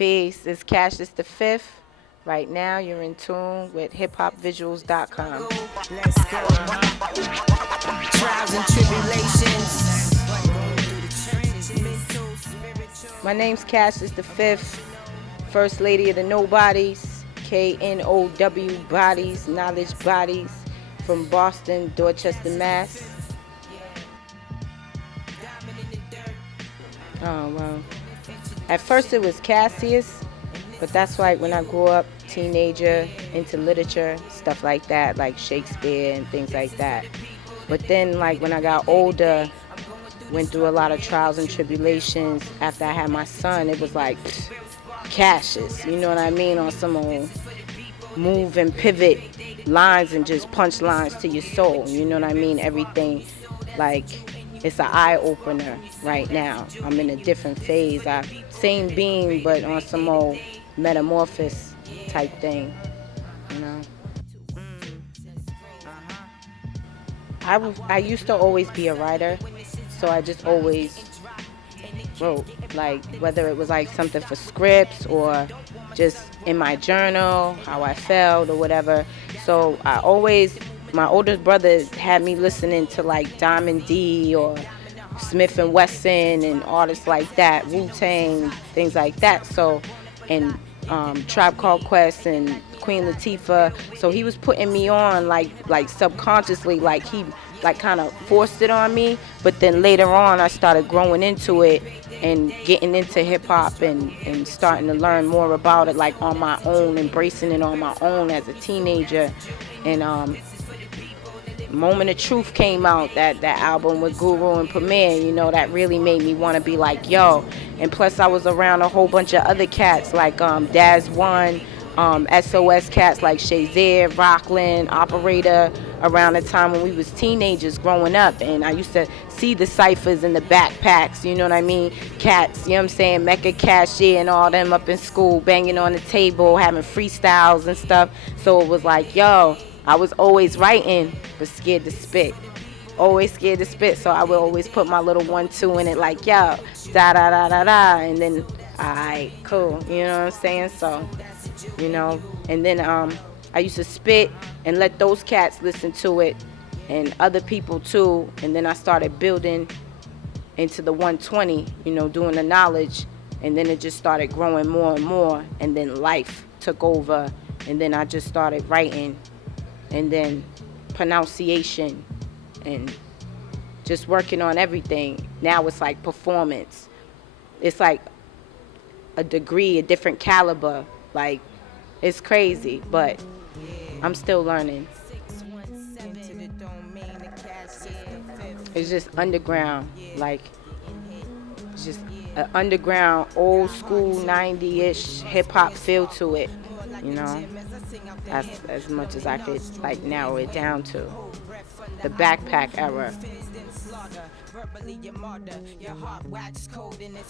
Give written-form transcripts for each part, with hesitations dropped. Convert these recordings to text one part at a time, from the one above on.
Peace. It's Cassius the Fifth. Right now, you're in tune with hiphopvisuals.com. Let's go. Trials and tribulations. My name's Cassius the Fifth, First Lady of the Nobodies, KNOW Bodies, Knowledge Bodies, from Boston, Dorchester, Mass. Oh, well. At first it was Cassius, but that's like when I grew up, teenager, into literature, stuff like that, like Shakespeare and things like that. But then, like, when I got older, went through a lot of trials and tribulations after I had my son, it was like, Cassius, you know what I mean, on some old move and pivot lines and just punch lines to your soul, you know what I mean, everything, like, it's an eye-opener right now. I'm in a different phase. Same being, but on some old metamorphosis type thing, you know. I used to always be a writer, so I just always wrote, like, whether it was like something for scripts or just in my journal, how I felt or whatever. So my older brother had me listening to like Diamond D or Smith and Wesson and artists like that, Wu-Tang, things like that. So, and Tribe Called Quest and Queen Latifah. So he was putting me on like subconsciously, like he like kind of forced it on me. But then later on, I started growing into it and getting into hip hop and starting to learn more about it, like on my own, embracing it on my own as a teenager. And Moment of Truth came out, that album with Guru and Premier, you know, that really made me want to be like, yo. And plus I was around a whole bunch of other cats like Daz One, SOS cats like Shazer, Rockland, Operator, around the time when we was teenagers growing up. And I used to see the ciphers in the backpacks, you know what I mean, cats, you know what I'm saying, Mecca Cashier and all them up in school, banging on the table, having freestyles and stuff. So it was like, yo, I was always writing, but scared to spit. Always scared to spit, so I would always put my little 1-2 in it, like, yo, da da da da da, and then, alright, cool, you know what I'm saying? So, you know, and then I used to spit and let those cats listen to it, and other people too, and then I started building into the 120, you know, doing the knowledge, and then it just started growing more and more, and then life took over, and then I just started writing, and then pronunciation and just working on everything. Now it's like performance. It's like a degree, a different caliber. Like, it's crazy, but I'm still learning. It's just underground, like, it's just an underground, old school 90-ish hip-hop feel to it, you know? That's as much as I could like narrow it down to. The backpack era.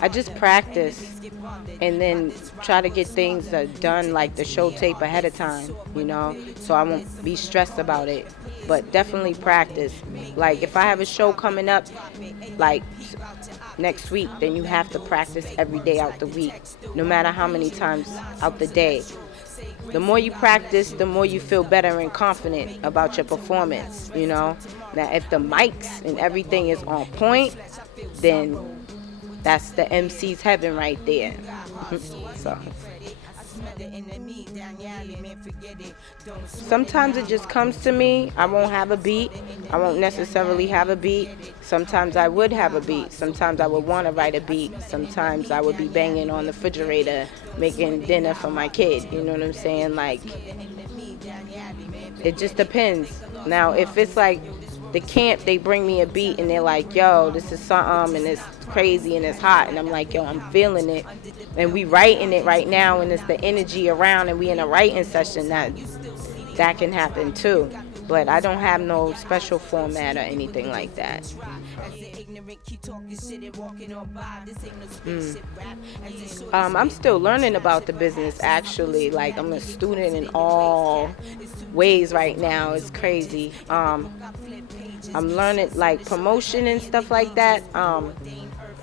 I just practice and then try to get things done, like the show tape ahead of time, you know, so I won't be stressed about it. But definitely practice. Like if I have a show coming up, like next week, then you have to practice every day out the week, no matter how many times out the day. The more you practice, the more you feel better and confident about your performance, you know. Now, if the mics and everything is on point, then that's the MC's heaven right there. So sometimes it just comes to me. I won't have a beat. I won't necessarily have a beat. Sometimes I would have a beat. Sometimes I would want to write a beat. Sometimes I would be banging on the refrigerator, making dinner for my kid. You know what I'm saying? Like, it just depends. Now, if it's like the camp, they bring me a beat and they're like, yo, this is something and it's crazy and it's hot, and I'm like, yo, I'm feeling it, and we writing it right now, and it's the energy around, and we in a writing session, that can happen too. But I don't have no special format or anything like that. I'm still learning about the business, actually. Like, I'm a student in all ways right now. It's crazy. I'm learning like promotion and stuff like that.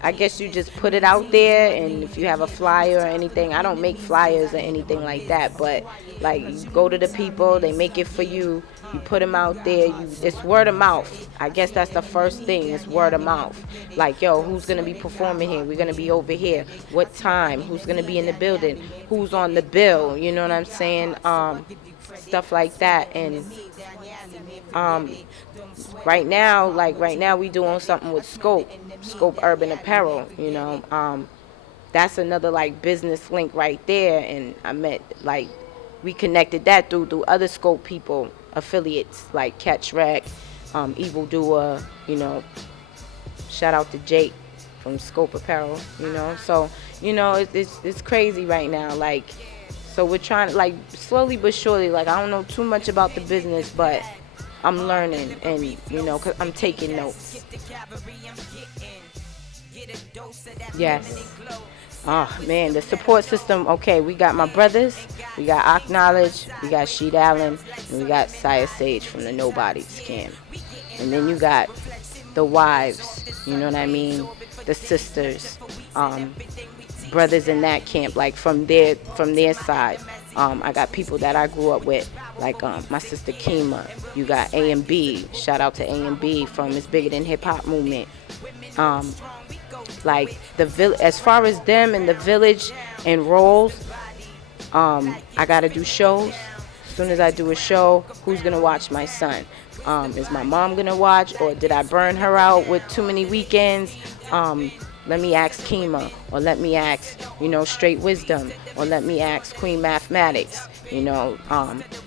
I guess you just put it out there, and if you have a flyer or anything, I don't make flyers or anything like that, but like you go to the people, they make it for you, you put them out there, it's word of mouth. I guess that's the first thing, it's word of mouth. Like, yo, who's gonna be performing here? We're gonna be over here. What time? Who's gonna be in the building? Who's on the bill? You know what I'm saying? Stuff like that. And um, right now we doing something with Scope Urban Apparel. That's another like business link right there. And I met like we connected that through other Scope people affiliates like Catch Rec, Evil Doer. Shout out to Jake from Scope Apparel. So it's crazy right now. Like, so we're trying to like slowly but surely. Like, I don't know too much about the business, but I'm learning, and cause I'm taking notes. Yes. Oh man, the support system. Okay, we got my brothers, we got Acknowledge, we got Sheet Allen, and we got Saya Sage from the Nobodies camp. And then you got the wives, you know what I mean? The sisters, brothers in that camp, like from their side. I got people that I grew up with, like my sister Kima. You got A and B. Shout out to A and B from It's Bigger Than Hip Hop movement. Like as far as them and the village and roles, I gotta do shows. As soon as I do a show, who's gonna watch my son? Is my mom gonna watch, or did I burn her out with too many weekends? Let me ask Kima, or let me ask, Straight Wisdom, or let me ask Queen Mathematics, and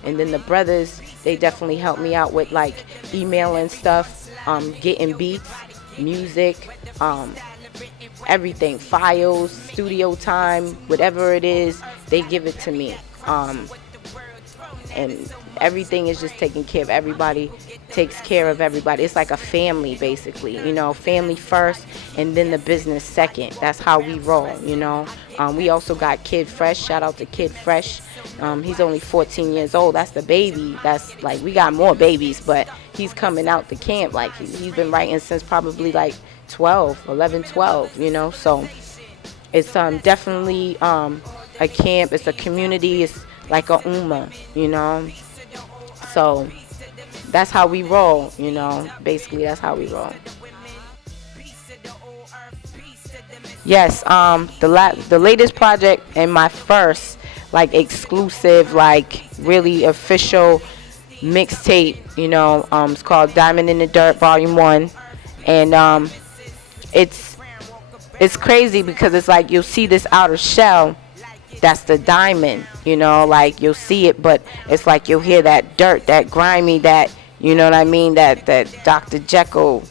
then the brothers, they definitely help me out with like emailing stuff, getting beats, music, everything, files, studio time, whatever it is, they give it to me. And everything is just taken care of. Everybody takes care of everybody. It's like a family, basically. Family first, and then the business second. That's how we roll. We also got Kid Fresh. Shout out to Kid Fresh. He's only 14 years old. That's the baby. That's like, we got more babies, but he's coming out the camp. Like, he's been writing since probably like 11, 12. So it's definitely a camp. It's a community. It's like a Ummah, So that's how we roll, Basically, that's how we roll. Yes, the latest project and my first like exclusive, like really official mixtape, it's called Diamond in the Dirt Volume 1, and it's crazy because it's like you'll see this outer shell. That's the diamond, like you'll see it, but it's like you'll hear that dirt, that grimy, that, you know what I mean, that Dr. Jekyll,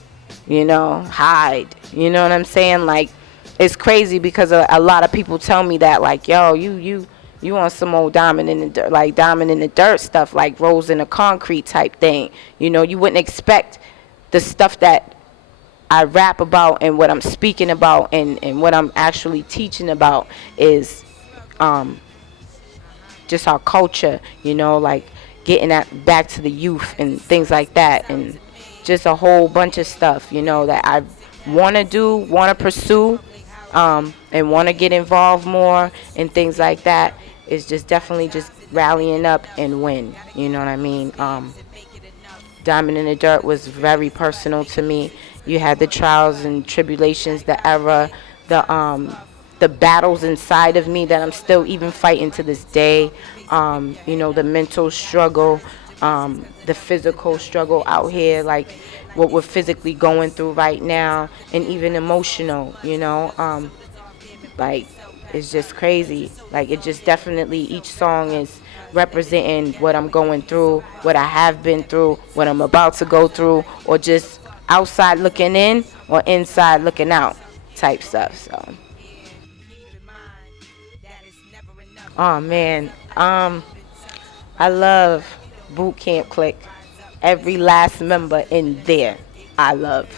hide, you know what I'm saying? Like, it's crazy because a lot of people tell me that, like, yo, you want some old diamond in the dirt, like diamond in the dirt stuff, like rose in the concrete type thing. You wouldn't expect the stuff that I rap about and what I'm speaking about and what I'm actually teaching about is just our culture, like getting back to the youth and things like that, and just a whole bunch of stuff, that I want to pursue, and want to get involved more and things like that. It's just definitely just rallying up and win, you know what I mean? Diamond in the Dirt was very personal to me. You had the trials and tribulations, the era, the battles inside of me that I'm still even fighting to this day. The mental struggle, the physical struggle out here, like what we're physically going through right now, and even emotional, like it's just crazy. Like, it just definitely, each song is representing what I'm going through, what I have been through, what I'm about to go through, or just outside looking in or inside looking out type stuff. So oh man, I love Boot Camp Click. Every last member in there, I love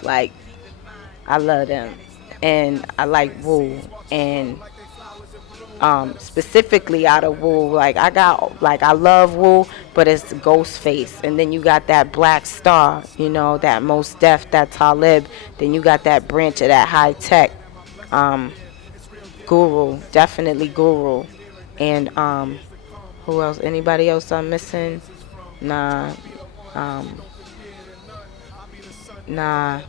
them, and I like Wu, and specifically out of Wu, I love Wu, but it's Ghostface, and then you got that Black Star, that Mos Def, that Talib, then you got that branch of that High Tech, Guru, definitely Guru, and who else? Anybody else I'm missing? Nah, um, nah,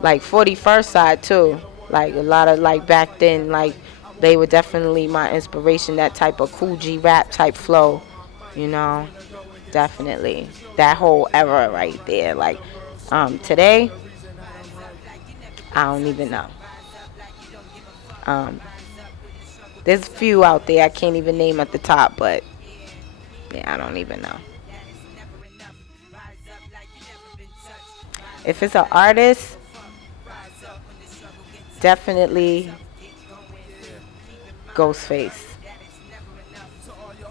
like 41st side too. Like a lot of like back then, like they were definitely my inspiration. That type of cool G rap type flow, you know, definitely that whole era right there. Like today, I don't even know. Um, there's a few out there I can't even name at the top, but yeah, I don't even know. If it's an artist, definitely Ghostface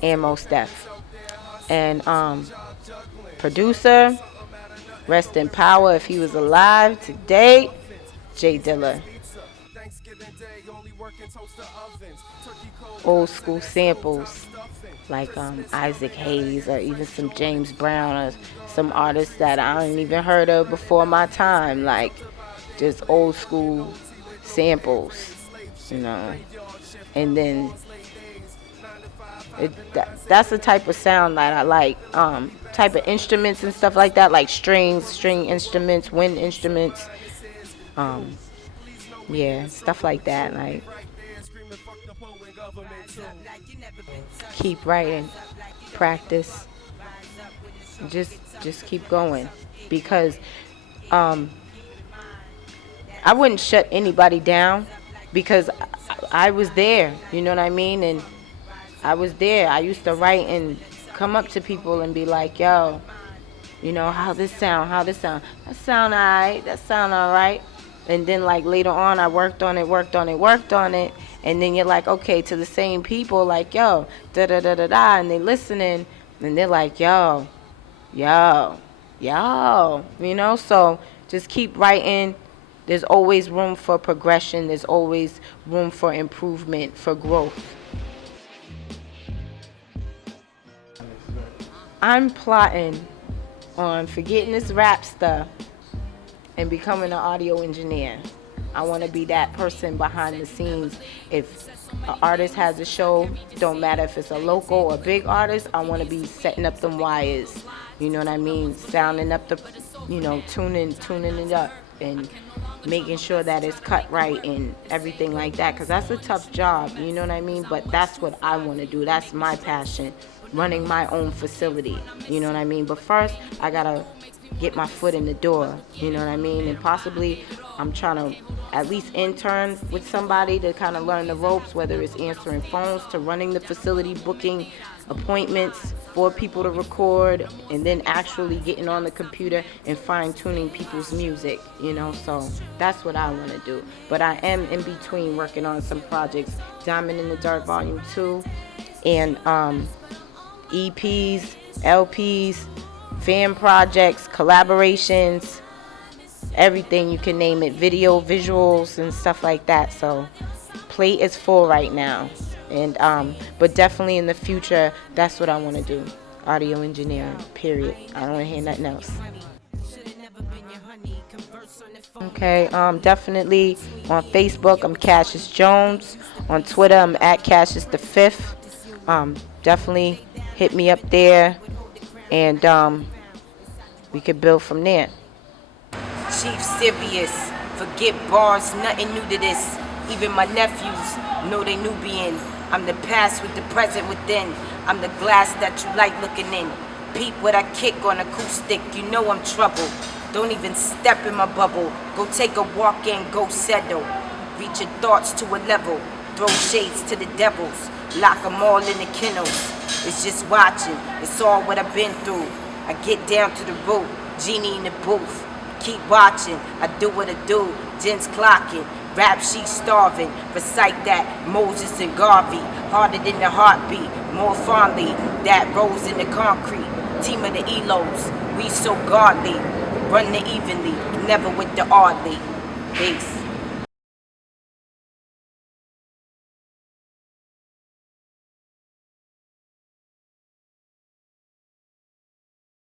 and Mos Def. And producer, rest in power if he was alive today, Jay Dilla. Old school samples like Isaac Hayes or even some James Brown or some artists that I ain't even heard of before my time. Like just old school samples, you know. And then that's the type of sound that I like. Type of instruments and stuff like that, like strings, string instruments, wind instruments. Um, yeah, stuff like that. Like keep writing, practice, just keep going, because um, I wouldn't shut anybody down because I was there. You know what I mean? And I was there. I used to write and come up to people and be like, yo, you know, how this sound, that sound alright, that sound alright. And then like later on I worked on it, and then you're like, okay, to the same people, like, yo, da da da da da, and they listening, and they're like, yo, you know, so just keep writing. There's always room for progression, there's always room for improvement, for growth. I'm plotting on forgetting this rap stuff and becoming an audio engineer. I want to be that person behind the scenes. If an artist has a show, don't matter if it's a local or big artist, I want to be setting up them wires. You know what I mean? Sounding up the, tuning it up and making sure that it's cut right and everything like that. Because that's a tough job, you know what I mean? But that's what I want to do. That's my passion, running my own facility. You know what I mean? But first, I got to get my foot in the door, you know what I mean? And possibly I'm trying to at least intern with somebody to kind of learn the ropes, whether it's answering phones to running the facility, booking appointments for people to record, and then actually getting on the computer and fine-tuning people's music, you know? So that's what I want to do. But I am in between working on some projects, Diamond in the Dark Volume 2, and EPs, LPs, fan projects, collaborations, everything you can name it, video, visuals, and stuff like that. So plate is full right now, and but definitely in the future, that's what I want to do. Audio engineering, period. I don't want to hear nothing else. Okay, definitely on Facebook, I'm Cassius Jones. On Twitter, I'm at Cassius the Fifth. Definitely hit me up there, and we could build from there. Chief serious, forget bars, nothing new to this. Even my nephews know they Nubian. I'm the past with the present within. I'm the glass that you like looking in. Peep what I kick on acoustic, you know I'm trouble. Don't even step in my bubble. Go take a walk and go settle. Reach your thoughts to a level. Throw shades to the devils. Lock them all in the kennels. It's just watching, it's all what I've been through. I get down to the root, genie in the booth. Keep watching, I do what I do. Gents clocking, rap sheet starving. Recite that, Moses and Garvey. Harder than the heartbeat, more fondly. That rose in the concrete. Team of the Elos, we so godly. Run the evenly, never with the oddly. Peace.